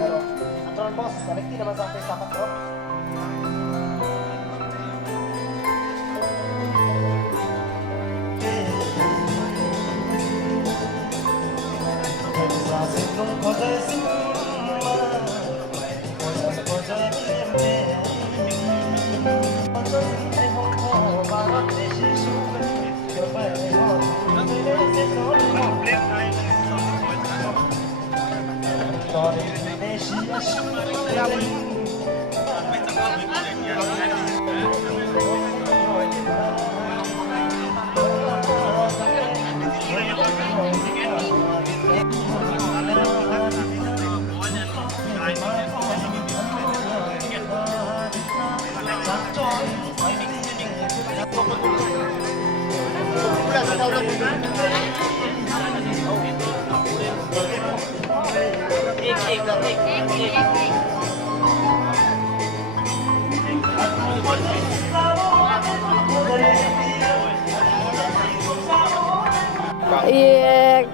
Pero, Antron boss, connecti naman sa ating sapat bro.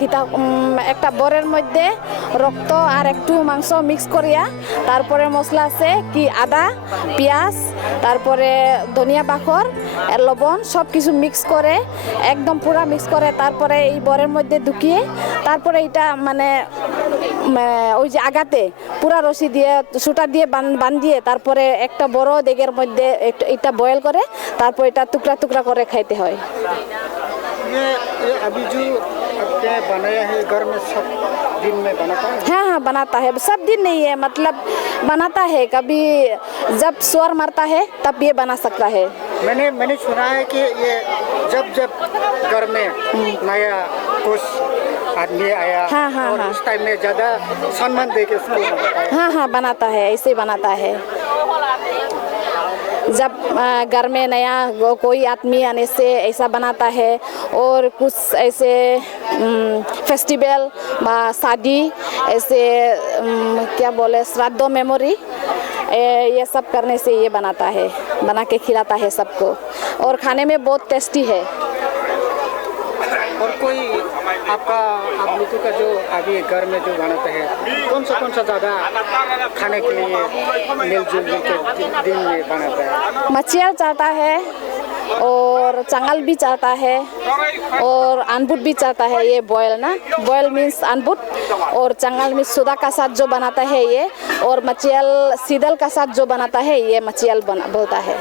kita একটা বরের মধ্যে রক্ত আর একটু মাংস মিক্স করিয়া তারপরে মশলা আছে কি আদা পেঁয়াজ তারপরে ধনিয়া পাখর আর লবণ সব কিছু মিক্স করে একদম পুরা মিক্স করে তারপরে এই বরের মধ্যে ঢুকিয়ে তারপরে এটা মানে ওই যে আগাতে পুরা রশি দিয়ে সুতা দিয়ে বান্ধিয়ে তারপরে একটা বড় দেগের মধ্যে এটা বয়েল করে তারপর এটা টুকরা টুকরা করে খাইতে হয়। ये अभी जो आपने बनाया है घर में सब दिन में बनाता है? हाँ हाँ बनाता है, सब दिन नहीं है, मतलब बनाता है, कभी जब स्वर मारता है तब ये बना सकता है। मैंने सुना है कि ये जब घर में नया कुछ आदमी आया हाँ, हाँ, और हाँ। उस टाइम में ज़्यादा सम्मान दे के उसको बनाता है। हाँ हाँ बनाता है, ऐसे बनाता है। जब घर में नया कोई आदमी आने से ऐसा बनाता है और कुछ ऐसे फेस्टिवल शादी ऐसे क्या बोले श्राद्ध मेमोरी ये सब करने से ये बनाता है, बना के खिलाता है सबको और खाने में बहुत टेस्टी है। और कोई आपका आप लोगों का जो अभी घर में जो बनाता है कौन सा ज़्यादा खाने के लिए मिलजुल के दिन में बनाता है? मछियाल चलता है और चंगल भी चलता है और अनबुट भी चलता है। ये बॉयल ना, बॉयल मीन्स अनबुट और चंगल मीन्स सुधा का साथ जो बनाता है ये, और मछियाल सीदल का साथ जो बनाता है ये मछियाल बोलता है।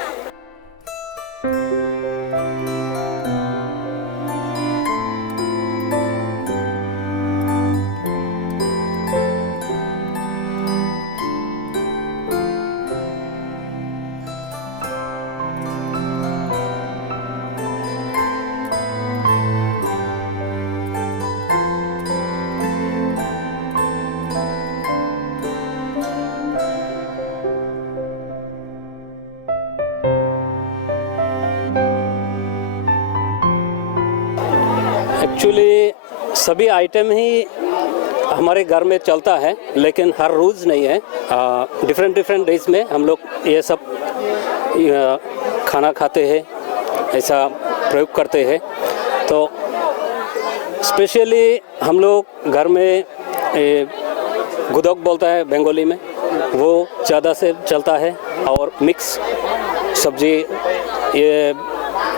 एक्चुअली सभी आइटम ही हमारे घर में चलता है, लेकिन हर रोज़ नहीं है। डिफरेंट डेज में हम लोग ये सब खाना खाते हैं, ऐसा प्रयोग करते हैं। तो स्पेशली हम लोग घर में गुदक बोलता है बंगाली में, वो ज़्यादा से चलता है। और मिक्स सब्जी, ये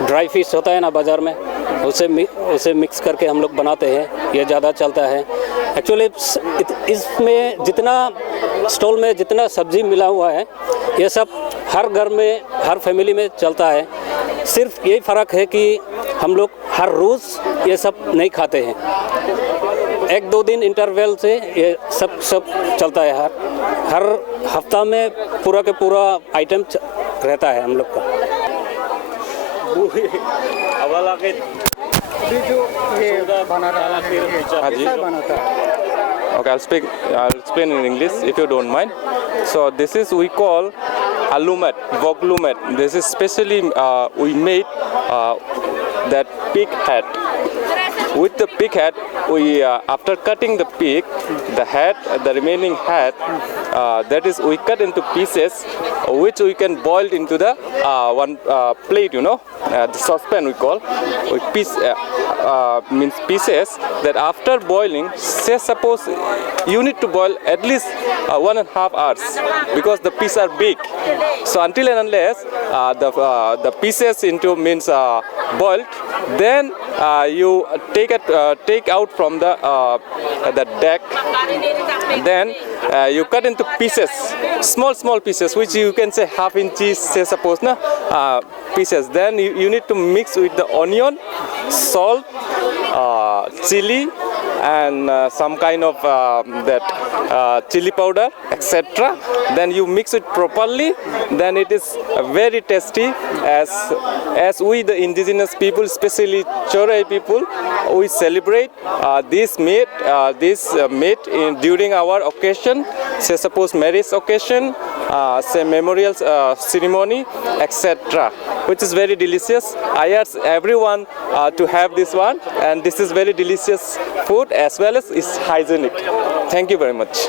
ड्राई फिश होता है ना बाज़ार में, उसे मिक्स करके हम लोग बनाते हैं, ये ज़्यादा चलता है। एक्चुअली इसमें जितना स्टॉल में जितना सब्जी मिला हुआ है ये सब हर घर में हर फैमिली में चलता है। सिर्फ यही फ़र्क है कि हम लोग हर रोज़ ये सब नहीं खाते हैं, 1-2 दिन इंटरवल से ये सब चलता है। हर हफ्ता में पूरा के पूरा आइटम रहता है हम लोग का। जो ये बना रहा है कैसा बनाता है? Okay, I'll explain in English if you don't mind. So this is we call alumat, voglumat. This is specially we made that pig head. With the pig head, we after cutting the pig, the head, the remaining head, that is we cut into pieces, which we can boil into the one plate, the saucepan we call. Means pieces that after boiling, say suppose you need to boil at least 1.5 hours because the pieces are big. So until and unless the pieces into means boiled, then you take out from the deck. Then you cut into pieces, small pieces, which you can say half inches, say suppose pieces. Then you need to mix with the onion, salt, chili, and some kind of that chili powder, etc. Then you mix it properly. Then it is very tasty. As we the indigenous people, especially Chorai people, we celebrate this meat during our occasion, say suppose marriage occasion, say memorial ceremony, etc., which is very delicious. I urge everyone to have this one, and this is very delicious food as well as is hygienic. Thank you very much.